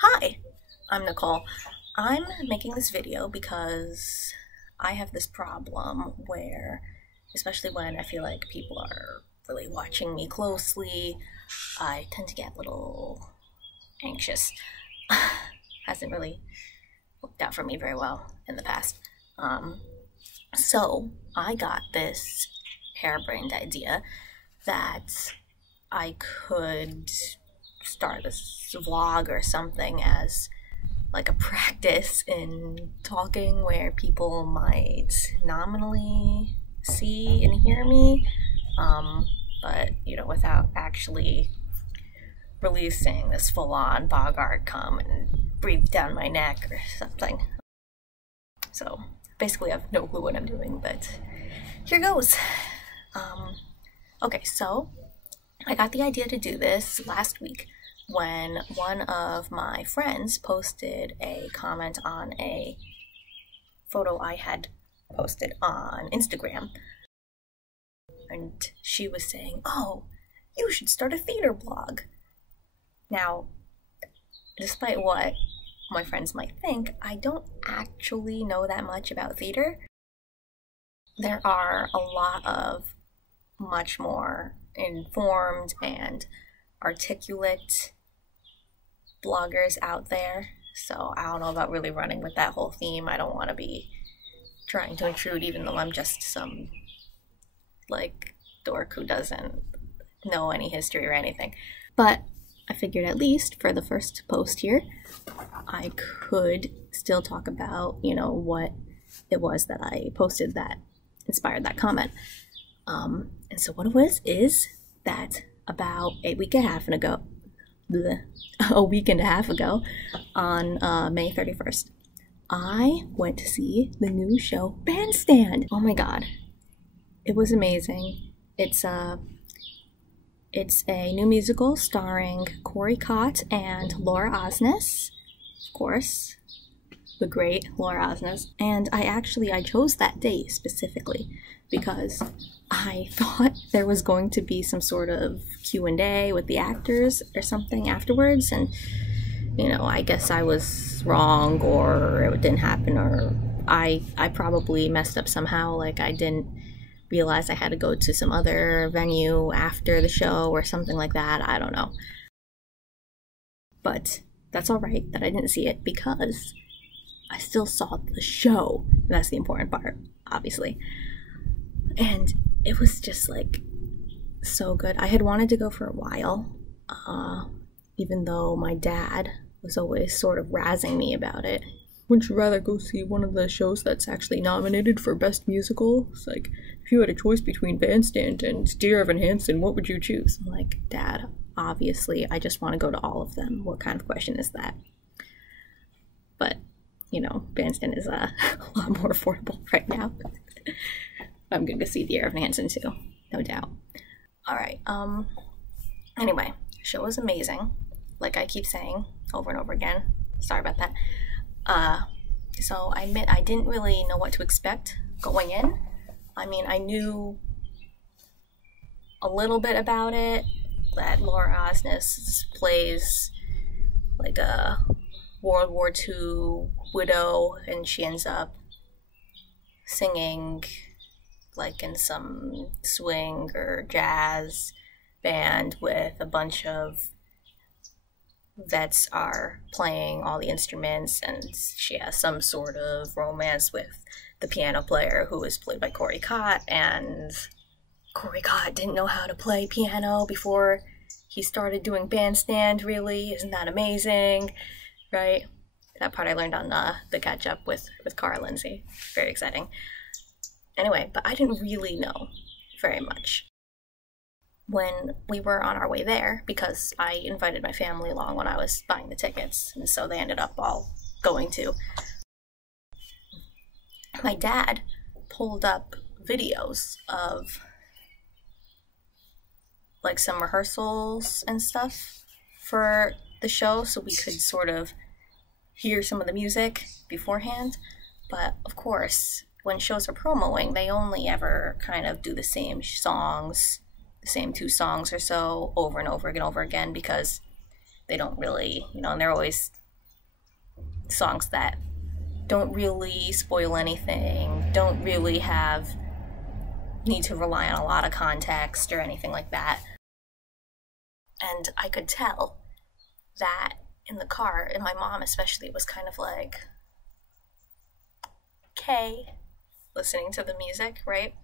Hi, I'm Nicole. I'm making this video because I have this problem where, especially when I feel like people are really watching me closely, I tend to get a little anxious. Hasn't really worked out for me very well in the past. So I got this harebrained idea that I could start this vlog or something as like a practice in talking where people might nominally see and hear me, but without actually releasing this full-on Bogart come and breathe down my neck or something. So basically I have no clue what I'm doing, but here goes. Okay, so I got the idea to do this last week when one of my friends posted a comment on a photo I had posted on Instagram. And she was saying, "Oh, you should start a theater blog." Now, despite what my friends might think, I don't actually know that much about theater. There are a lot of much more informed and articulate bloggers out there, so I don't know about really running with that whole theme. I don't want to be trying to intrude, even though I'm just some dork who doesn't know any history or anything. But I figured at least for the first post here, I could still talk about, what it was that I posted that inspired that comment. And so what it was is that about a week and a half ago, on May 31st, I went to see the new show Bandstand. Oh my god, it was amazing. It's a new musical starring Corey Cott and Laura Osnes, of course, the great Laura Osnes. And I chose that date specifically because I thought there was going to be some sort of Q&A with the actors or something afterwards, and I guess I was wrong, or it didn't happen, or I probably messed up somehow, like I didn't realize I had to go to some other venue after the show or something like that. I don't know. But that's alright that I didn't see it, because I still saw the show. That's the important part, obviously. And it was just so good. I had wanted to go for a while, even though my dad was always sort of razzing me about it. Wouldn't you rather go see one of the shows that's actually nominated for Best Musical? It's like, if you had a choice between Bandstand and Dear Evan Hansen, what would you choose? I'm like, Dad, obviously I just want to go to all of them. What kind of question is that? But, Bandstand is a lot more affordable right now. I'm going to see Dear Evan Hansen too, no doubt. Alright, anyway, show was amazing, like I keep saying over and over again. Sorry about that. So I admit I didn't really know what to expect going in. I mean, I knew a little bit about it, that Laura Osnes plays like a World War II widow, and she ends up singing in some swing or jazz band with a bunch of vets are playing all the instruments, and she has some sort of romance with the piano player, who is played by Corey Cott, and Corey Cott didn't know how to play piano before he started doing Bandstand, really. Isn't that amazing? Right? That part I learned on the catch-up with Cara Lindsay. Very exciting. Anyway, but I didn't really know very much when we were on our way there, because I invited my family along when I was buying the tickets, and so they ended up all going too. My dad pulled up videos of some rehearsals and stuff for the show, so we could sort of hear some of the music beforehand. But of course, when shows are promoing, they only ever kind of do the same songs, the same 2 songs or so over and over again, because they don't really, and they're always songs that don't really spoil anything, don't really need to rely on a lot of context or anything like that. And I could tell that in the car, and my mom especially was kind of like, okay, listening to the music, right?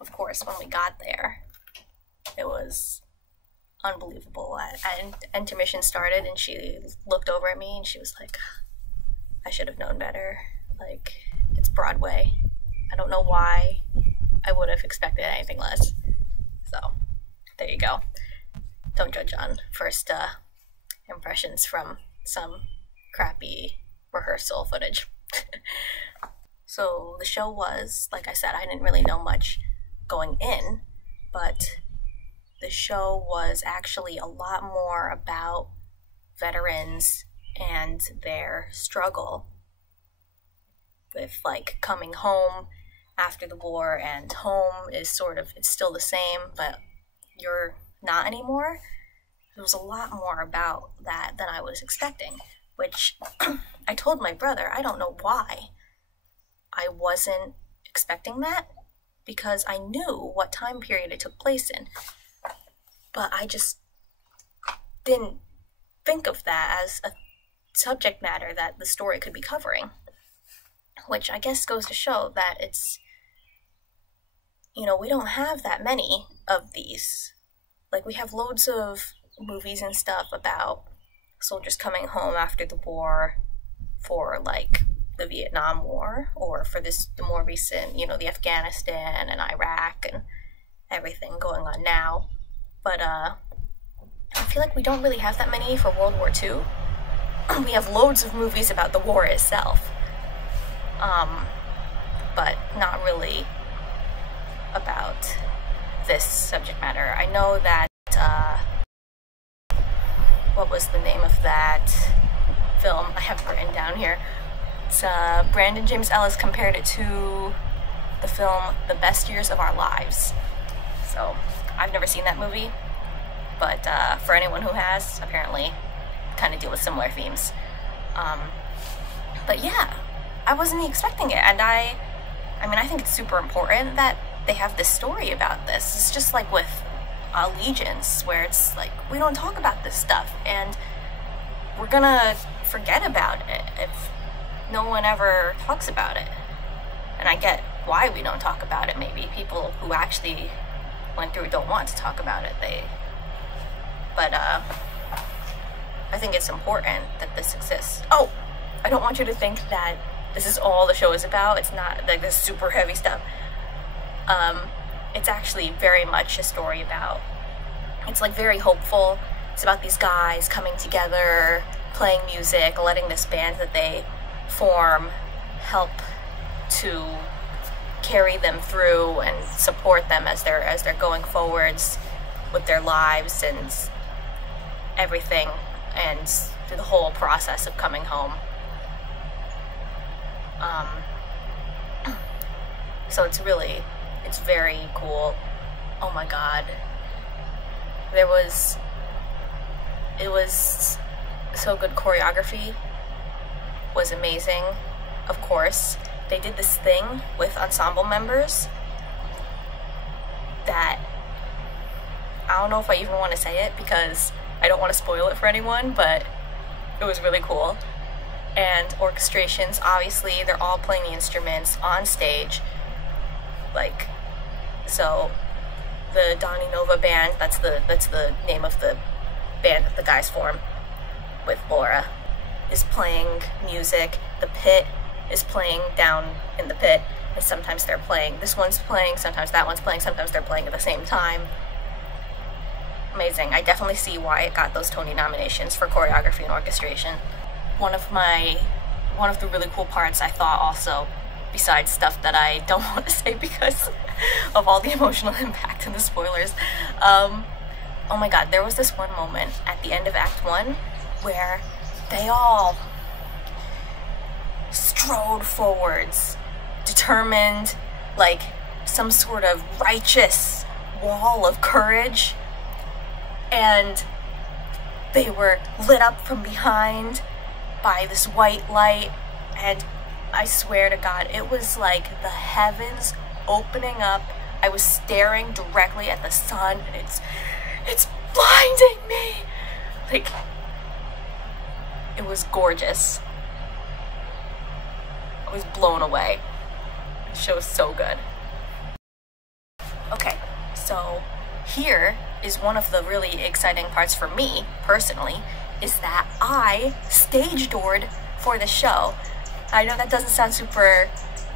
Of course, when we got there, it was unbelievable. And intermission started, and she looked over at me and she was like, I should have known better. Like, it's Broadway. I don't know why I would have expected anything less. So, there you go. Don't judge on first impressions from some crappy rehearsal footage. So the show was, like I said, I didn't really know much going in, but the show was actually a lot more about veterans and their struggle with, like, coming home after the war, and home is sort of, it's still the same, but you're not anymore. There was a lot more about that than I was expecting, which I told my brother, I don't know why I wasn't expecting that, because I knew what time period it took place in, but I just didn't think of that as a subject matter that the story could be covering, which I guess goes to show that it's, you know, we don't have that many of these. Like, we have loads of movies and stuff about soldiers coming home after the war for, like, the Vietnam War, or for the more recent, you know, the Afghanistan and Iraq and everything going on now. But I feel like we don't really have that many for World War II. We have loads of movies about the war itself, but not really about this subject matter. I know that, what was the name of that film? I have it written down here. It's, Brandon James Ellis compared it to the film The Best Years of Our Lives. So, I've never seen that movie, but for anyone who has, apparently kind of deal with similar themes. But yeah, I wasn't expecting it, and I mean, I think it's super important that they have this story about this. It's just like with Allegiance, where it's like, we don't talk about this stuff, and we're gonna forget about it if no one ever talks about it. And I get why we don't talk about it. Maybe people who actually went through it don't want to talk about it. But I think it's important that this exists. Oh, I don't want you to think that this is all the show is about. It's not like this super heavy stuff. It's actually very much a story about, it's like very hopeful. It's about these guys coming together, playing music, letting this band that they form help to carry them through and support them as they're going forwards with their lives and everything, and through the whole process of coming home. So it's very cool. Oh my god. It was so good. Choreography was amazing, of course. They did this thing with ensemble members that, I don't know if I even want to say it because I don't want to spoil it for anyone, but it was really cool. And orchestrations, obviously, they're all playing the instruments on stage. Like, so the Donny Nova Band, that's the name of the band that the guys form with Laura, is playing music. The pit is playing down in the pit, and sometimes they're playing, this one's playing, sometimes that one's playing, sometimes they're playing at the same time. Amazing. I definitely see why it got those Tony nominations for choreography and orchestration. One of the really cool parts, I thought, also, besides stuff that I don't want to say because of all the emotional impact and the spoilers, oh my god, there was this one moment at the end of Act 1 where they all strode forwards, determined, like some sort of righteous wall of courage, and they were lit up from behind, by this white light, and I swear to God, it was like the heavens opening up. I was staring directly at the sun, and it's blinding me. Like, it was gorgeous. I was blown away. The show was so good. Okay, so here is one of the really exciting parts for me, personally, is that I stage doored for the show. I know that doesn't sound super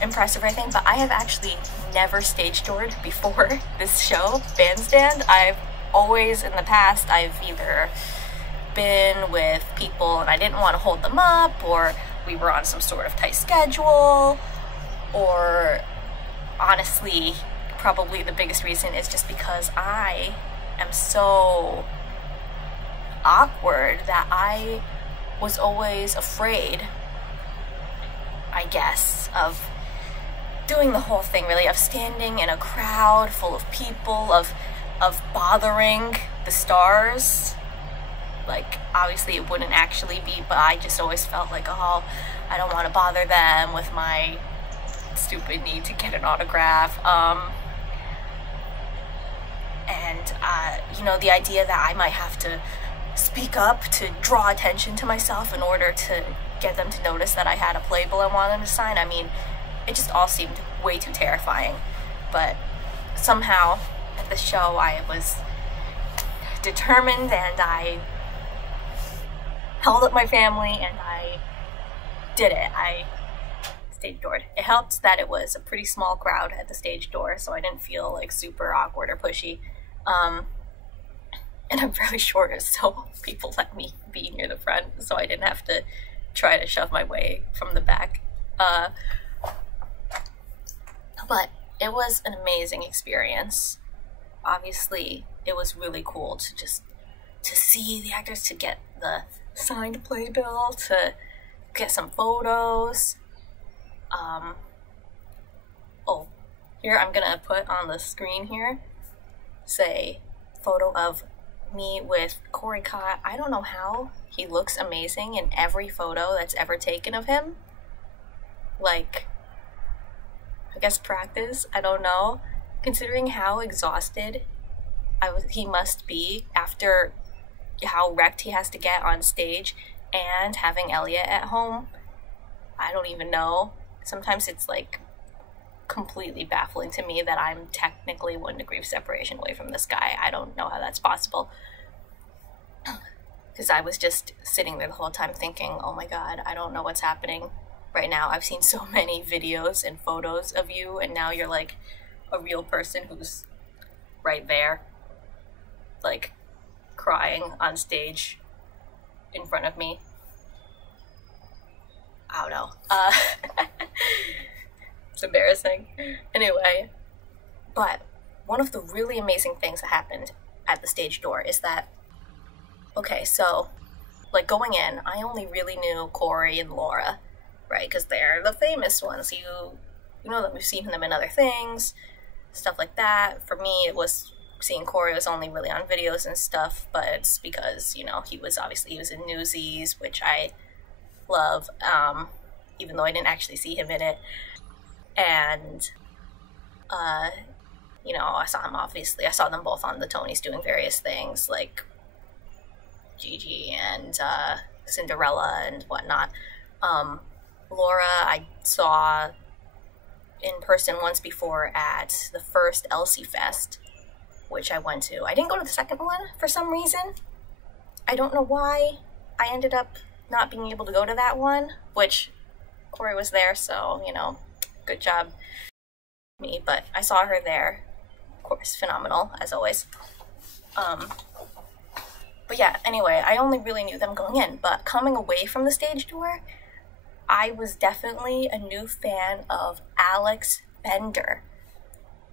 impressive or anything, but I have actually never stage doored before this show, Bandstand. I've always, in the past, I've either been with people and I didn't want to hold them up, or we were on some sort of tight schedule, or honestly, probably the biggest reason is just because I am so awkward that I was always afraid, I guess, of doing the whole thing, really, of standing in a crowd full of people, of bothering the stars. Like, obviously it wouldn't actually be, but I just always felt like, oh, I don't want to bother them with my stupid need to get an autograph. You know, the idea that I might have to speak up to draw attention to myself in order to get them to notice that I had a playbill I wanted them to sign. I mean, it just all seemed way too terrifying. But somehow at the show I was determined, and I held up my family, and I did it. I stage doored. It helped that it was a pretty small crowd at the stage door, so I didn't feel like super awkward or pushy. And I'm really short, so people let me be near the front, so I didn't have to try to shove my way from the back. But it was an amazing experience. Obviously, it was really cool to see the actors, to get the signed playbill, to get some photos. Oh, here I'm gonna put on the screen here, say, photo of me with Corey Cott. I don't know how he looks amazing in every photo that's ever taken of him. Like, I guess practice, I don't know. Considering how exhausted he must be after how wrecked he has to get on stage, and having Elliot at home, I don't even know. Sometimes it's like completely baffling to me that I'm technically 1 degree of separation away from this guy. I don't know how that's possible. Because I was just sitting there the whole time thinking, oh my God, I don't know what's happening right now. I've seen so many videos and photos of you, and now you're like a real person who's right there, like crying on stage in front of me. I don't know. It's embarrassing. Anyway, but one of the really amazing things that happened at the stage door is that, okay, so like going in, I only really knew Corey and Laura, right? Because they're the famous ones. You know that we've seen them in other things, stuff like that. For me, it was seeing Corey was only really on videos and stuff, but it's because, you know, he was in Newsies, which I love, even though I didn't actually see him in it. And, you know, I saw them both on the Tonys doing various things, like Gigi and Cinderella and whatnot. Laura I saw in person once before at the first Elsie Fest, which I went to. I didn't go to the second one for some reason. I don't know why. I ended up not being able to go to that one, which Corey was there, so, you know, good job me, but I saw her there. Of course, phenomenal, as always. But yeah, anyway, I only really knew them going in, but coming away from the stage door, I was definitely a new fan of Alex Bender.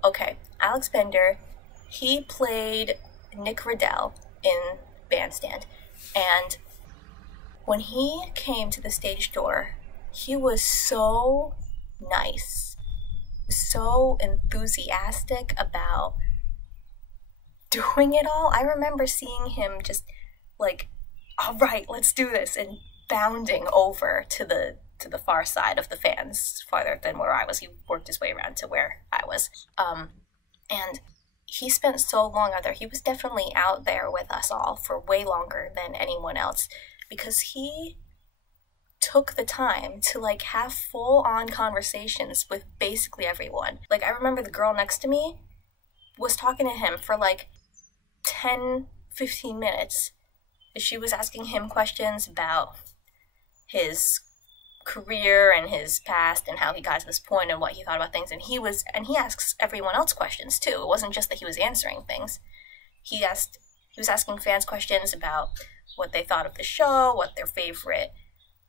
Okay, Alex Bender, he played Nick Riddell in Bandstand, and when he came to the stage door, he was so nice, so enthusiastic about doing it all. I remember seeing him just like, all right, let's do this, and bounding over to the far side of the fans, farther than where I was. He worked his way around to where I was. And he spent so long out there. He was definitely out there with us all for way longer than anyone else, because he took the time to like have full-on conversations with basically everyone. Like, I remember the girl next to me was talking to him for like 10-15 minutes. She was asking him questions about his career and his past and how he got to this point and what he thought about things, and he asks everyone else questions too. It wasn't just that he was answering things. He was asking fans questions about what they thought of the show, what their favorite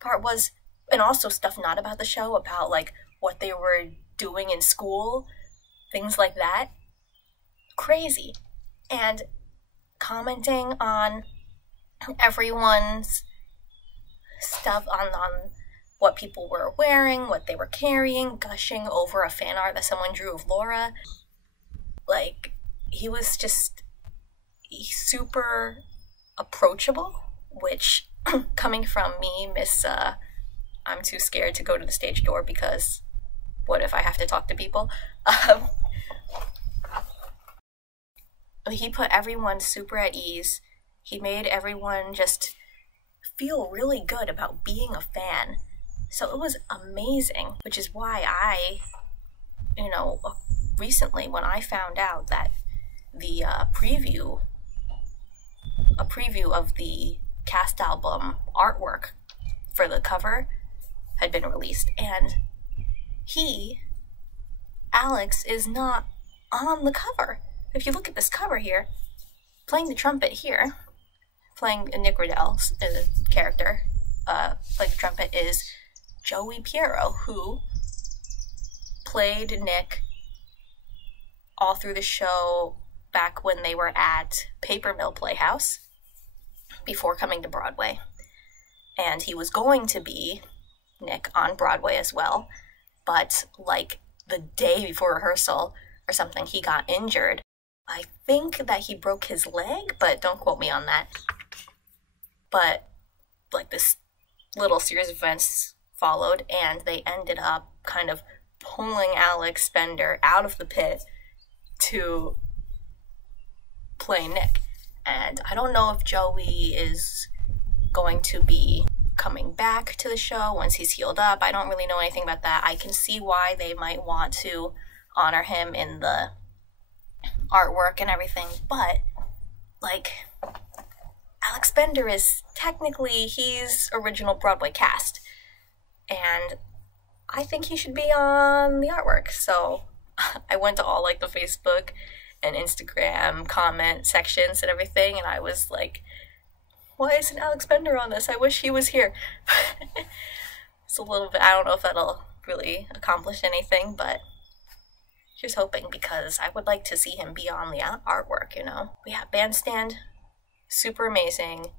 part was, and also stuff not about the show, about like what they were doing in school, things like that. Crazy. And commenting on everyone's stuff, on what people were wearing, what they were carrying, gushing over a fan art that someone drew of Laura. Like, he was just super approachable, which, coming from me, Miss I'm too scared to go to the stage door because what if I have to talk to people? He put everyone super at ease. He made everyone just feel really good about being a fan. So it was amazing, which is why I, recently when I found out that the preview of the cast album artwork for the cover had been released, and Alex, is not on the cover. If you look at this cover here, playing the trumpet here, playing Nick Riddell's character, playing the trumpet is Joey Piero, who played Nick all through the show back when they were at Paper Mill Playhouse before coming to Broadway. And he was going to be Nick on Broadway as well, but like the day before rehearsal or something, he got injured. I think that he broke his leg, but don't quote me on that. But like this little series of events followed, and they ended up kind of pulling Alex Bender out of the pit to play Nick. And I don't know if Joey is going to be coming back to the show once he's healed up. I don't really know anything about that. I can see why they might want to honor him in the artwork and everything, but like, Alex Bender is technically, he's original Broadway cast, and I think he should be on the artwork. So I went to all like the Facebook and Instagram comment sections and everything, and I was like, why isn't Alex Bender on this? I wish he was here. It's a little bit, I don't know if that'll really accomplish anything, but here's hoping, because I would like to see him be on the artwork, But yeah, Bandstand, super amazing,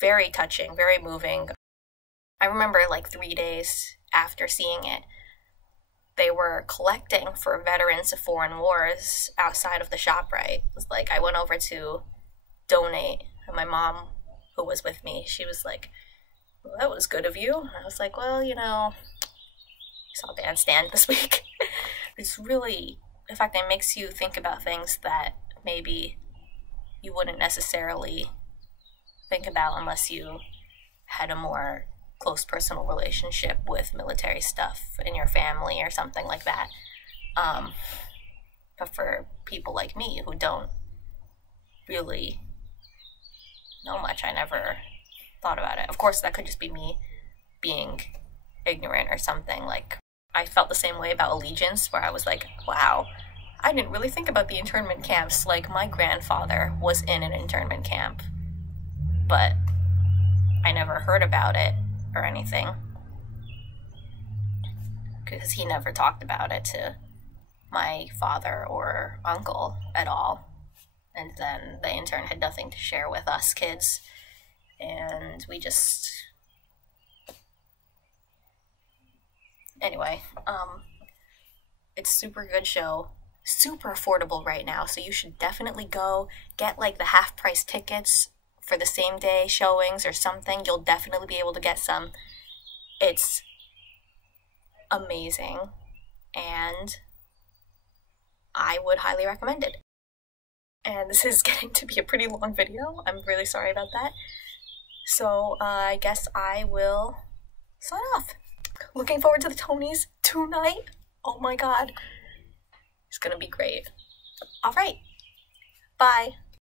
very touching, very moving. I remember like 3 days after seeing it, they were collecting for veterans of foreign wars outside of the ShopRite. It was like, I went over to donate, and my mom, who was with me, she was like, well, that was good of you. And I was like, well, I saw Bandstand this week. It's really, in fact, it makes you think about things that maybe you wouldn't necessarily think about unless you had a more close personal relationship with military stuff in your family or something like that. But for people like me who don't really know much, I never thought about it. Of course, that could just be me being ignorant or something. Like, I felt the same way about Allegiance, where I was like, wow, I didn't really think about the internment camps. Like, my grandfather was in an internment camp, but I never heard about it or anything, because he never talked about it to my father or uncle at all. And then the intern had nothing to share with us kids, and we just... Anyway, it's super good show, super affordable right now, so you should definitely go get like the half-price tickets for the same day showings or something, you'll definitely be able to get some. It's amazing, and I would highly recommend it. And this is getting to be a pretty long video. I'm really sorry about that. So I guess I will sign off. Looking forward to the Tonys tonight. Oh my god. It's gonna be great. Alright. Bye.